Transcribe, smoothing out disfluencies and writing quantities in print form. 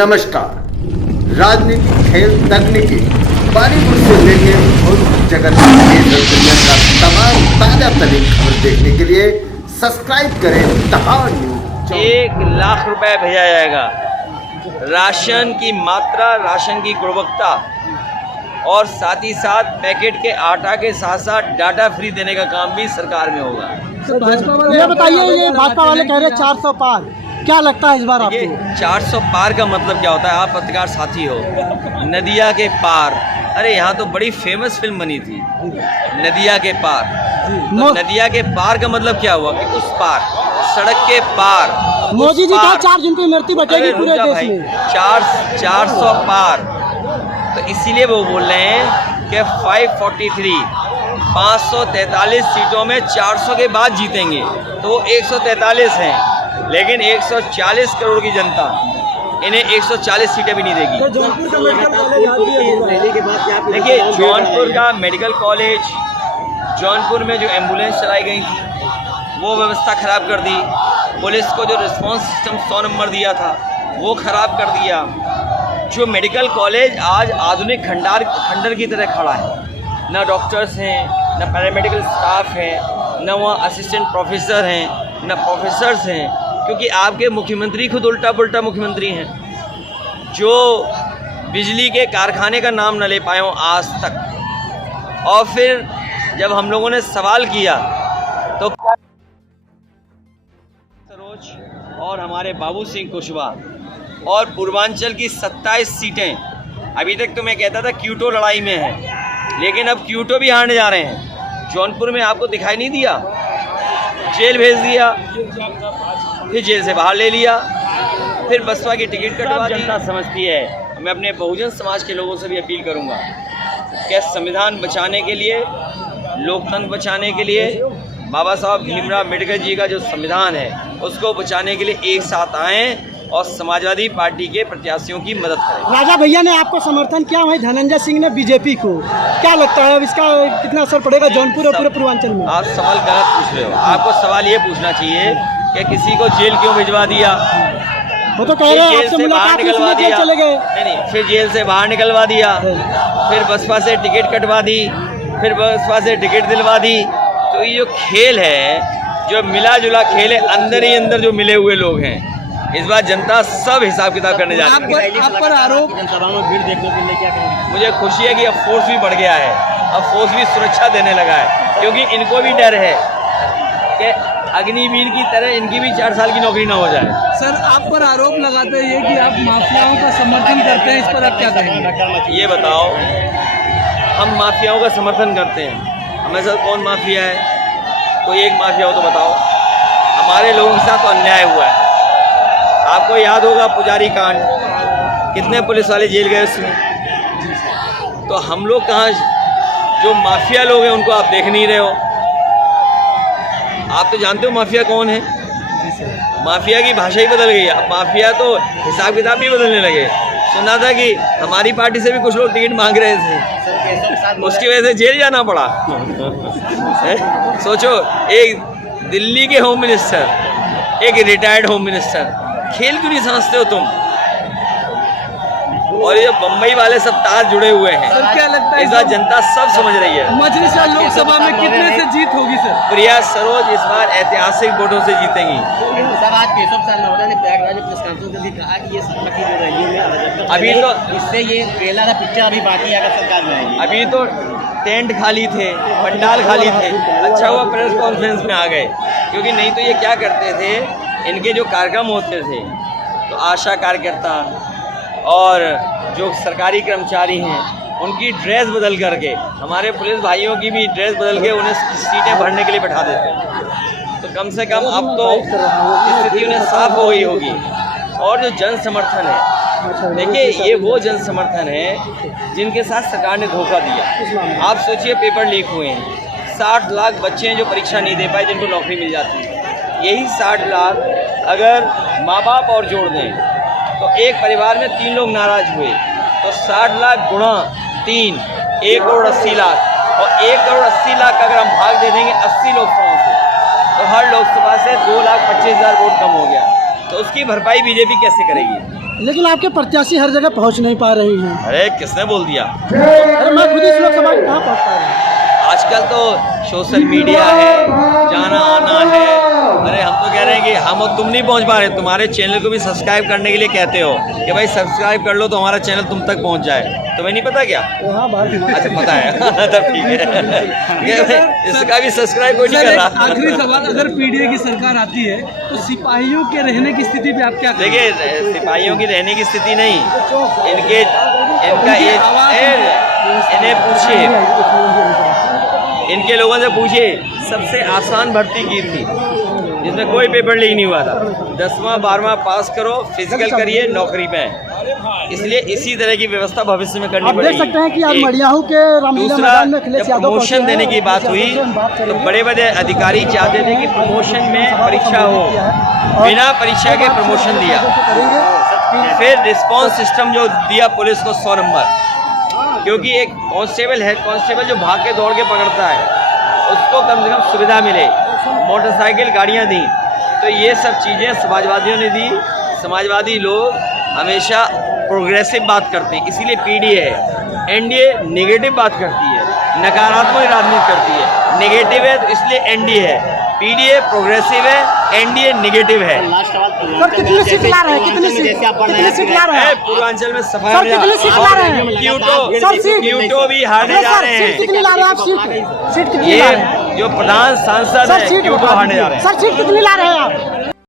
नमस्कार। राजनीति, खेल, तकनीकी, बॉलीवुड से लेकर भौतिक जगत दुनिया का तमाम ताजा तरीन खबर देखने के लिए सब्सक्राइब करें दहाड़ न्यूज। 1 लाख रुपए भेजा जाएगा। राशन की मात्रा, राशन की गुणवत्ता और साथ ही साथ पैकेट के आटा के साथ साथ डाटा फ्री देने का काम भी सरकार में होगा। ये बताइए, ये भाजपा वाले कह रहे 400 पार, क्या लगता है इस बार आपको? 400 पार का मतलब क्या होता है? आप पत्रकार साथी हो। नदिया के पार, अरे यहाँ तो बड़ी फेमस फिल्म बनी थी नदिया के पार। तो नदिया के पार का मतलब क्या हुआ कि उस पार, सड़क के पार। मोदी जी कहा 4 जून की इमरती बचेगी पूरे देश में। 400 पार, तो इसीलिए वो बोल रहे हैं कि 543 सीटों में 400 के बाद जीतेंगे, तो वो 143 हैं, लेकिन 140 करोड़ की जनता इन्हें 140 सीटें भी नहीं देगी। देखिए, जौनपुर का मेडिकल कॉलेज, जौनपुर में जो एम्बुलेंस चलाई गई थी वो व्यवस्था ख़राब कर दी। पुलिस को जो रिस्पांस सिस्टम 100 नंबर दिया था वो ख़राब कर दिया। जो मेडिकल कॉलेज आज आधुनिक खंडर की तरह खड़ा है, ना डॉक्टर्स हैं, ना पैरामेडिकल स्टाफ है, ना वहाँ असिस्टेंट प्रोफेसर हैं, ना प्रोफेसर्स हैं, क्योंकि आपके मुख्यमंत्री खुद उल्टा पुल्टा मुख्यमंत्री हैं, जो बिजली के कारखाने का नाम न ले पाए हों आज तक। और फिर जब हम लोगों ने सवाल किया तो सरोज और हमारे बाबू सिंह कुशवाहा और पूर्वांचल की 27 सीटें, अभी तक तो मैं कहता था क्यूटो लड़ाई में है, लेकिन अब क्यूटो भी हारने जा रहे हैं। जौनपुर में आपको दिखाई नहीं दिया, जेल भेज दिया, फिर जेल से बाहर ले लिया, फिर बसपा की टिकट कटवा दी। जनता समझती है। मैं अपने बहुजन समाज के लोगों से भी अपील करूंगा कि संविधान बचाने के लिए, लोकतंत्र बचाने के लिए, बाबा साहब भीमराव अम्बेडकर जी का जो संविधान है उसको बचाने के लिए एक साथ आएँ और समाजवादी पार्टी के प्रत्याशियों की मदद करें। राजा भैया ने आपको समर्थन किया, वहीं धनंजय सिंह ने बीजेपी को, क्या लगता है अब इसका कितना असर पड़ेगा जौनपुर और पूरे पूर्वांचल में? आप सवाल गलत पूछ रहे हो। आपको सवाल ये पूछना चाहिए कि किसी को जेल क्यों भिजवा दिया। वो तो कह रहे हैं आपसे मुलाकात में जेल चले गए। नहीं, फिर जेल से बाहर निकलवा दिया, फिर बसपा से टिकट कटवा दी, फिर बसपा से टिकट दिलवा दी। तो ये जो खेल है, जो मिला जुला खेल है, अंदर ही अंदर जो मिले हुए लोग हैं, इस बार जनता सब हिसाब किताब करने जा रही है। आप पर आरोप, जनसभा में भीड़ देखने के लिए क्या कहेंगे? मुझे खुशी है कि अब फोर्स भी बढ़ गया है, अब फोर्स भी सुरक्षा देने लगा है, क्योंकि इनको भी डर है कि अग्निवीर की तरह इनकी भी 4 साल की नौकरी ना हो जाए। सर आप पर आरोप लगाते हैं कि आप माफियाओं का समर्थन करते हैं, इस पर आप क्या कहेंगे? ये बताओ, हम माफियाओं का समर्थन करते हैं? हमें सर कौन माफिया है? कोई एक माफिया हो तो बताओ। हमारे लोगों के साथ तो अन्याय हुआ है। आपको याद होगा पुजारी कांड, कितने पुलिस वाले जेल गए उसमें। तो हम लोग कहाँ, जो माफिया लोग हैं उनको आप देख नहीं रहे हो। आप तो जानते हो माफिया कौन है। माफिया की भाषा ही बदल गई। अब माफिया तो हिसाब किताब भी बदलने लगे। सुना था कि हमारी पार्टी से भी कुछ लोग टिकट मांग रहे थे, उसकी वजह से जेल जाना पड़ा। सोचो, एक दिल्ली के होम मिनिस्टर, एक रिटायर्ड होम मिनिस्टर, खेल क्यों नहीं समझते हो तुम? और ये बम्बई वाले सब तार जुड़े हुए हैं। सर क्या लगता है इस बार जनता सब समझ रही है। मजलिस लोकसभा में कितने से जीत होगी सर? प्रिया सरोज इस बार ऐतिहासिक वोटों से जीतेंगी। सर आज केशव साल नवला ने प्रयागराज में प्रेस कॉन्फ्रेंस में कहा कि ये संपत्ति जो रही है अभी तो इससे ये ट्रेलर है, पिक्चर अभी बाकी है, अगर सरकार में आएगी। अभी तो टेंट खाली थे, पंडाल खाली थे। अच्छा हुआ प्रेस कॉन्फ्रेंस में आ गए, क्योंकि नहीं तो ये क्या करते थे, इनके जो कार्यक्रम होते थे तो आशा कार्यकर्ता और जो सरकारी कर्मचारी हैं उनकी ड्रेस बदल करके, हमारे पुलिस भाइयों की भी ड्रेस बदल के उन्हें सीटें भरने के लिए बैठा देते। तो कम से कम अब तो स्थिति उन्हें साफ हो गई होगी। और जो जन समर्थन है, देखिए ये वो जन समर्थन है जिनके साथ सरकार ने धोखा दिया। आप सोचिए, पेपर लीक हुए हैं, 60 लाख बच्चे हैं जो परीक्षा नहीं दे पाए, जिनको नौकरी मिल जाती है। यही 60 लाख अगर माँ बाप और जोड़ दें तो एक परिवार में 3 लोग नाराज हुए, तो 60 लाख गुणा 3, 1 करोड़ 80 लाख। और 1 करोड़ 80 लाख का अगर हम भाग दे देंगे 80 लोकसभा से, तो हर लोकसभा से 2,25,000 वोट कम हो गया। तो उसकी भरपाई बीजेपी कैसे करेगी? लेकिन आपके प्रत्याशी हर जगह पहुंच नहीं पा रही हैं। अरे किसने बोल दिया? अरे मैं खुद इस लोकसभा में कहाँ पहुंच पा रहा हूँ। आजकल तो सोशल मीडिया है, जाना आना है। अरे हम तो कह रहे हैं कि हम और तुम नहीं पहुंच पा रहे, तुम्हारे चैनल को भी सब्सक्राइब करने के लिए कहते हो कि भाई सब्सक्राइब कर लो तो हमारा चैनल तुम तक पहुंच जाए। तुम्हें नहीं पता क्या? हाँ बात अच्छा पता है तब ठीक है। इसका भी सब्सक्राइब कोई नहीं कर रहा। आखिरी सवाल, अगर पीडीए की सरकार आती है तो सिपाहियों के रहने की स्थिति पे आप क्या कहेंगे? देखिए सिपाहियों की रहने की स्थिति नहीं, इनका इन्हें पूछिए, इनके लोगों से पूछिए, सबसे आसान भर्ती की थी जिसमें कोई पेपर लीक नहीं हुआ था। 10वां 12वां पास करो, फिजिकल करिए, नौकरी पे। इसलिए इसी तरह की व्यवस्था भविष्य में करनी आप देख पड़ेगी। सकते हैं कि आज मड़ियाहू के रामलीला दूसरा, मैदान में अखिलेश जब यादव प्रमोशन देने की बात हुई तो बड़े बड़े अधिकारी चाहते थे कि प्रमोशन में परीक्षा हो, बिना परीक्षा के प्रमोशन दिया। फिर रिस्पांस सिस्टम जो दिया पुलिस को 100 नंबर, क्योंकि एक कांस्टेबल है, कांस्टेबल जो भाग के दौड़ के पकड़ता है उसको कम से कम सुविधा मिले, मोटरसाइकिल गाड़ियां दी। तो ये सब चीज़ें समाजवादियों ने दी। समाजवादी लोग हमेशा प्रोग्रेसिव बात करते हैं, इसीलिए पीडीए है। एनडीए नेगेटिव बात करती है, नकारात्मक राजनीति करती है। नेगेटिव है तो इसलिए एनडीए है, पीडीए प्रोग्रेसिव है, एनडीए नेगेटिव है। सर कितनी सीट ला रहे हैं? कितनी सीट ला रहे हैं? पूर्वांचल में सर कितनी सीट ला रहे हैं? क्यूटो भी हारने जा रहे सीट हैं। कितनी ला रहे हैं आप? सीट कितनी ये ला रहे हैं? जो प्रधान सांसद सर है सीट क्यूटो हारने जा रहे हैं। सर सीट कितनी ला रहे हैं आप?